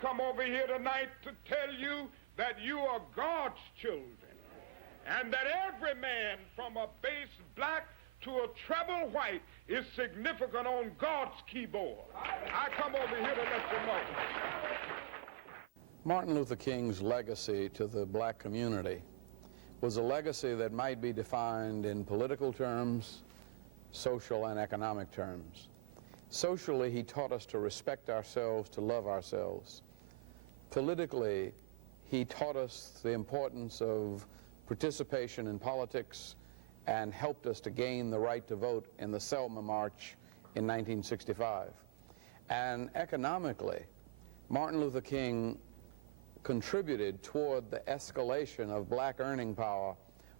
come over here tonight to tell you that you are God's children, and that every man from a base black to a treble white is significant on God's keyboard. I come over here to let you know. Martin Luther King's legacy to the black community was a legacy that might be defined in political terms, social and economic terms. Socially, he taught us to respect ourselves, to love ourselves. Politically, he taught us the importance of participation in politics and helped us to gain the right to vote in the Selma March in 1965. And economically, Martin Luther King contributed toward the escalation of black earning power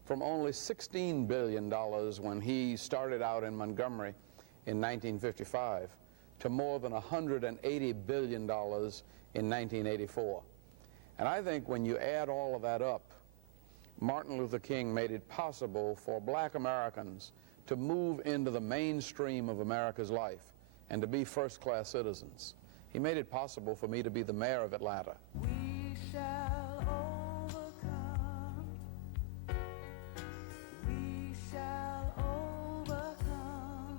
from only $16 billion when he started out in Montgomery in 1955 to more than $180 billion in 1984. And I think when you add all of that up, Martin Luther King made it possible for black Americans to move into the mainstream of America's life and to be first-class citizens. He made it possible for me to be the mayor of Atlanta. We shall overcome. We shall overcome.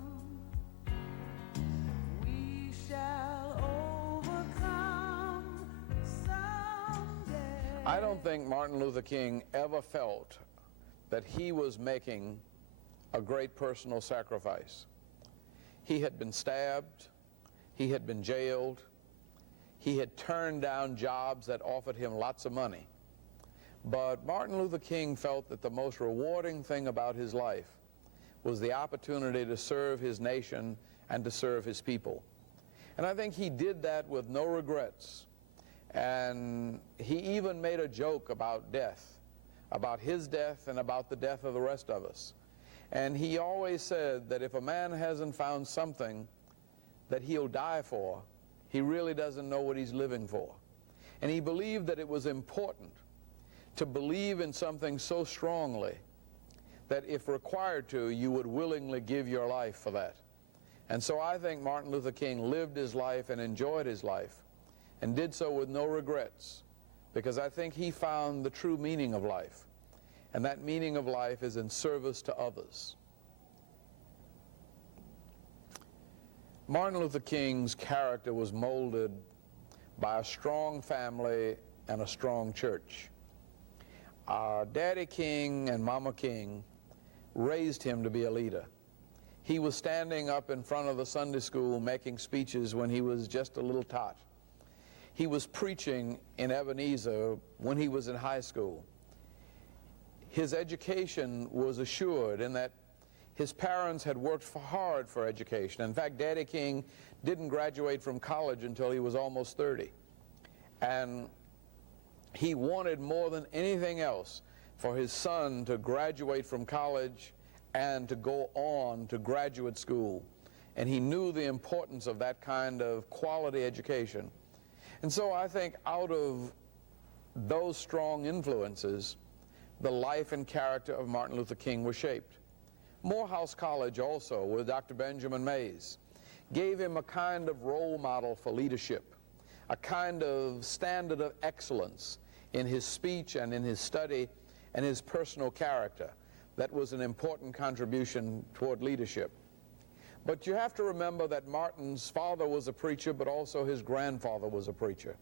We shall overcome someday. I don't think Martin Luther King ever felt that he was making a great personal sacrifice. He had been stabbed, he had been jailed, he had turned down jobs that offered him lots of money. But Martin Luther King felt that the most rewarding thing about his life was the opportunity to serve his nation and to serve his people. And I think he did that with no regrets. And he even made a joke about death, about his death and about the death of the rest of us. And he always said that if a man hasn't found something that he'll die for, he really doesn't know what he's living for. And he believed that it was important to believe in something so strongly that if required to, you would willingly give your life for that. And so I think Martin Luther King lived his life and enjoyed his life and did so with no regrets, because I think he found the true meaning of life. And that meaning of life is in service to others. Martin Luther King's character was molded by a strong family and a strong church. Daddy King and Mama King raised him to be a leader. He was standing up in front of the Sunday school making speeches when he was just a little tot. He was preaching in Ebenezer when he was in high school. His education was assured in that his parents had worked hard for education. In fact, Daddy King didn't graduate from college until he was almost 30. And he wanted more than anything else for his son to graduate from college and to go on to graduate school. And he knew the importance of that kind of quality education. And so I think out of those strong influences, the life and character of Martin Luther King was shaped. Morehouse College also, with Dr. Benjamin Mays, gave him a kind of role model for leadership, a kind of standard of excellence in his speech and in his study and his personal character that was an important contribution toward leadership. But you have to remember that Martin's father was a preacher, but also his grandfather was a preacher.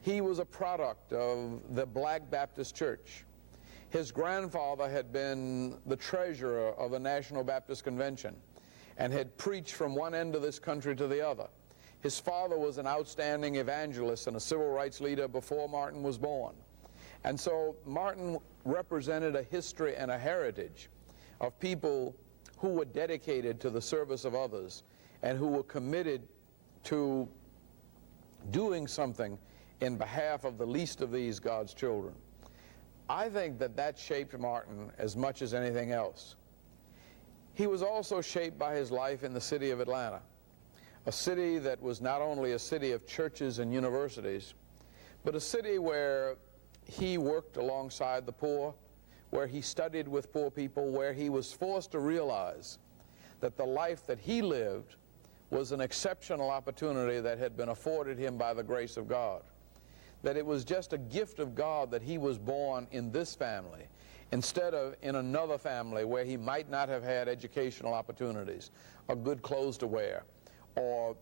He was a product of the Black Baptist Church. His grandfather had been the treasurer of the National Baptist Convention and had preached from one end of this country to the other. His father was an outstanding evangelist and a civil rights leader before Martin was born. And so Martin represented a history and a heritage of people who were dedicated to the service of others and who were committed to doing something in behalf of the least of these, God's children. I think that that shaped Martin as much as anything else. He was also shaped by his life in the city of Atlanta, a city that was not only a city of churches and universities, but a city where he worked alongside the poor, where he studied with poor people, where he was forced to realize that the life that he lived was an exceptional opportunity that had been afforded him by the grace of God. that it was just a gift of God that he was born in this family instead of in another family where he might not have had educational opportunities or good clothes to wear or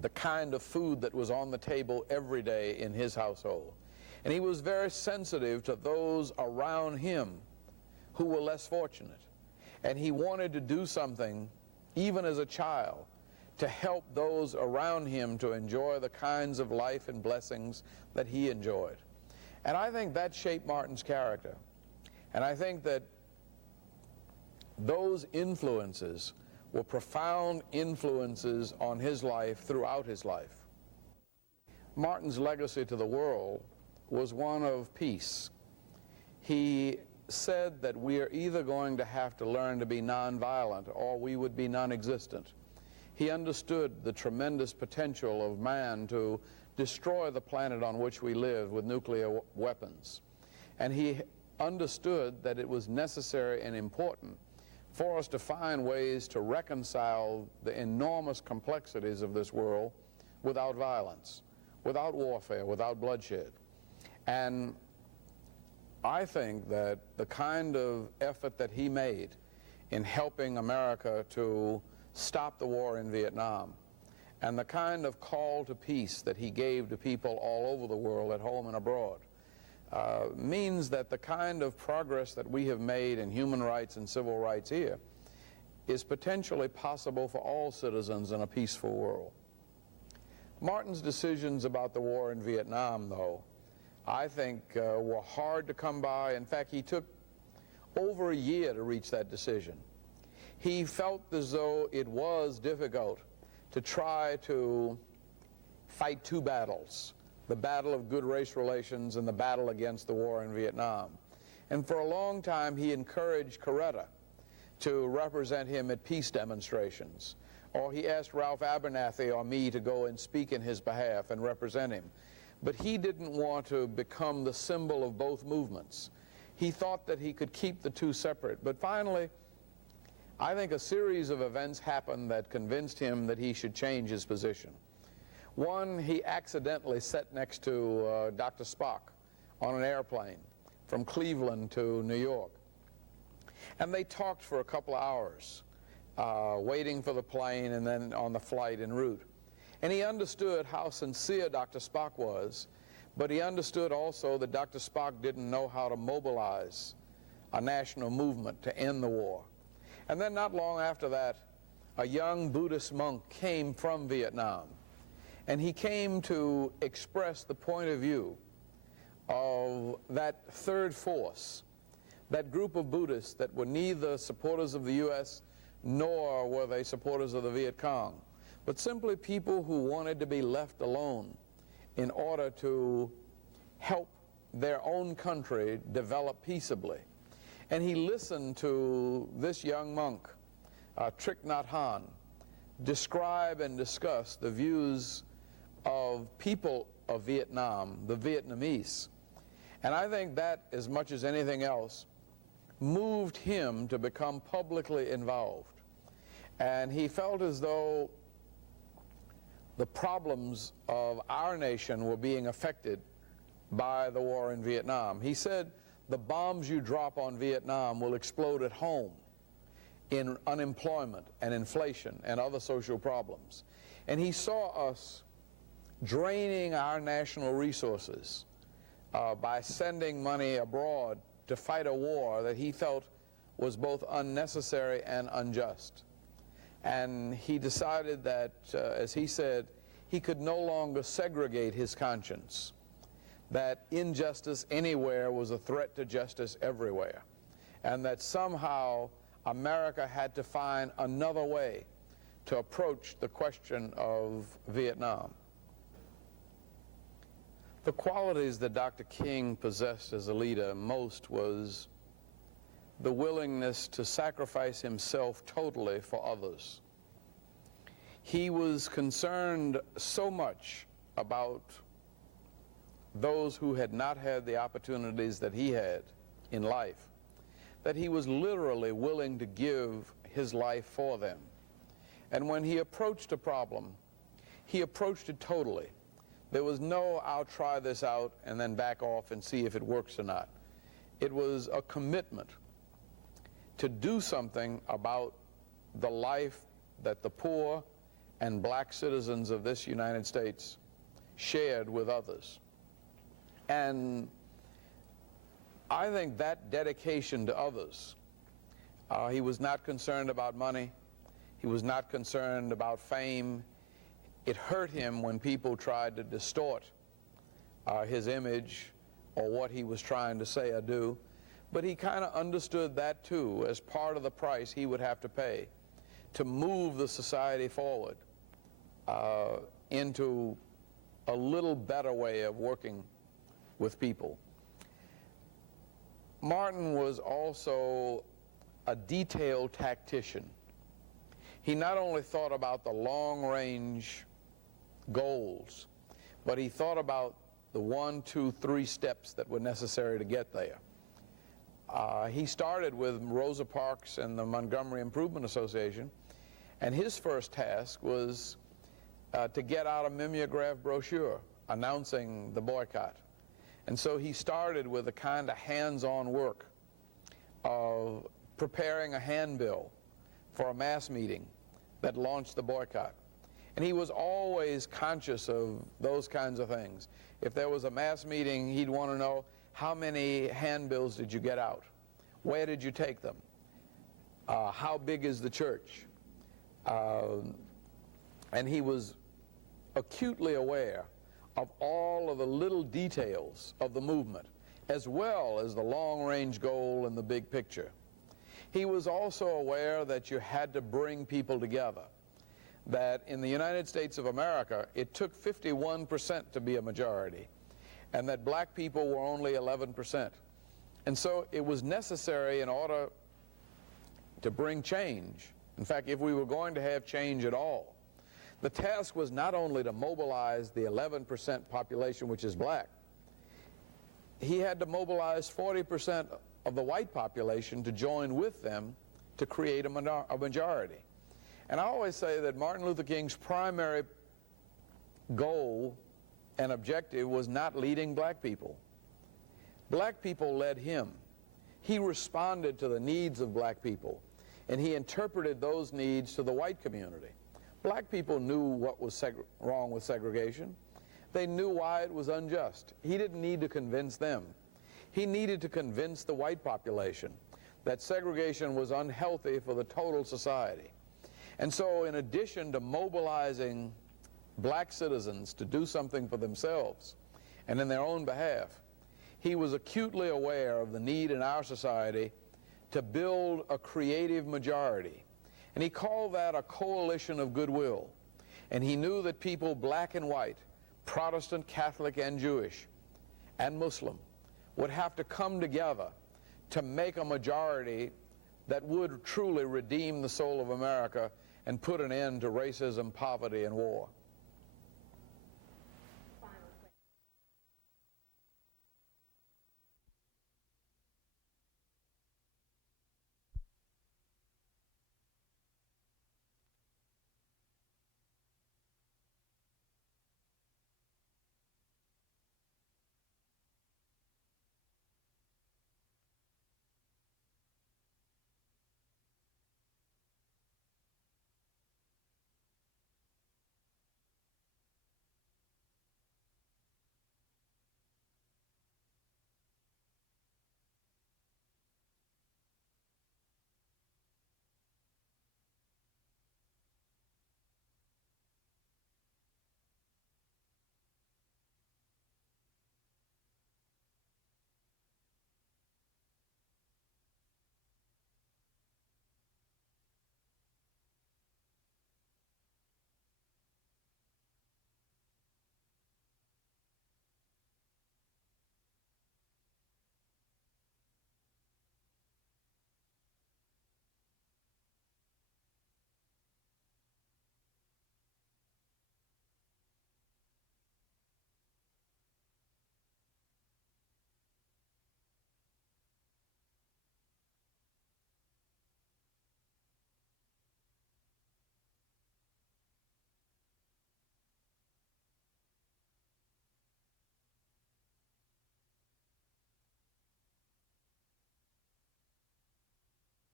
the kind of food that was on the table every day in his household. And he was very sensitive to those around him who were less fortunate. And he wanted to do something, even as a child, to help those around him to enjoy the kinds of life and blessings that he enjoyed. And I think that shaped Martin's character. And I think that those influences were profound influences on his life throughout his life. Martin's legacy to the world was one of peace. He said that we are either going to have to learn to be nonviolent or we would be non-existent. He understood the tremendous potential of man to destroy the planet on which we live with nuclear weapons. And he understood that it was necessary and important for us to find ways to reconcile the enormous complexities of this world without violence, without warfare, without bloodshed. And I think that the kind of effort that he made in helping America to stop the war in Vietnam and the kind of call to peace that he gave to people all over the world, at home and abroad, means that the kind of progress that we have made in human rights and civil rights here is potentially possible for all citizens in a peaceful world. Martin's decisions about the war in Vietnam, though, I think were hard to come by. In fact, he took over a year to reach that decision. He felt as though it was difficult to try to fight two battles, the battle of good race relations and the battle against the war in Vietnam. And for a long time, he encouraged Coretta to represent him at peace demonstrations. Or he asked Ralph Abernathy or me to go and speak in his behalf and represent him. But he didn't want to become the symbol of both movements. He thought that he could keep the two separate. But finally, I think a series of events happened that convinced him that he should change his position. One, he accidentally sat next to Dr. Spock on an airplane from Cleveland to New York. And they talked for a couple of hours, waiting for the plane and then on the flight en route. And he understood how sincere Dr. Spock was, but he understood also that Dr. Spock didn't know how to mobilize a national movement to end the war. And then not long after that, a young Buddhist monk came from Vietnam, and he came to express the point of view of that third force, that group of Buddhists that were neither supporters of the U.S. nor were they supporters of the Viet Cong, but simply people who wanted to be left alone in order to help their own country develop peaceably. And he listened to this young monk, Thich Nhat Hanh, describe and discuss the views of people of Vietnam, the Vietnamese. And I think that, as much as anything else, moved him to become publicly involved. And he felt as though the problems of our nation were being affected by the war in Vietnam. He said, the bombs you drop on Vietnam will explode at home in unemployment and inflation and other social problems. And he saw us draining our national resources by sending money abroad to fight a war that he felt was both unnecessary and unjust. And he decided that, as he said, he could no longer segregate his conscience, that injustice anywhere was a threat to justice everywhere, and that somehow America had to find another way to approach the question of Vietnam. The qualities that Dr. King possessed as a leader most was the willingness to sacrifice himself totally for others. He was concerned so much about those who had not had the opportunities that he had in life, that he was literally willing to give his life for them. And when he approached a problem, he approached it totally. There was no, I'll try this out and then back off and see if it works or not. It was a commitment to do something about the life that the poor and black citizens of this United States shared with others. And I think that dedication to others, he was not concerned about money. He was not concerned about fame. It hurt him when people tried to distort his image or what he was trying to say or do. But he kind of understood that too as part of the price he would have to pay to move the society forward into a little better way of working with people. Martin was also a detailed tactician. He not only thought about the long-range goals, but he thought about the 1, 2, 3 steps that were necessary to get there. He started with Rosa Parks and the Montgomery Improvement Association, and his first task was to get out a mimeograph brochure announcing the boycott. And so he started with a kind of hands-on work of preparing a handbill for a mass meeting that launched the boycott. And he was always conscious of those kinds of things. If there was a mass meeting, he'd want to know, how many handbills did you get out? Where did you take them? How big is the church? And he was acutely aware of all of the little details of the movement, as well as the long-range goal and the big picture. He was also aware that you had to bring people together, that in the United States of America, it took 51% to be a majority, and that black people were only 11%. And so it was necessary in order to bring change. In fact, if we were going to have change at all, the task was not only to mobilize the 11% population, which is black. He had to mobilize 40% of the white population to join with them to create a majority. And I always say that Martin Luther King's primary goal and objective was not leading black people. Black people led him. He responded to the needs of black people, and he interpreted those needs to the white community. Black people knew what was wrong with segregation. They knew why it was unjust. He didn't need to convince them. He needed to convince the white population that segregation was unhealthy for the total society. And so in addition to mobilizing black citizens to do something for themselves and in their own behalf, he was acutely aware of the need in our society to build a creative majority. And he called that a coalition of goodwill. And he knew that people, black and white, Protestant, Catholic, and Jewish, and Muslim, would have to come together to make a majority that would truly redeem the soul of America and put an end to racism, poverty, and war.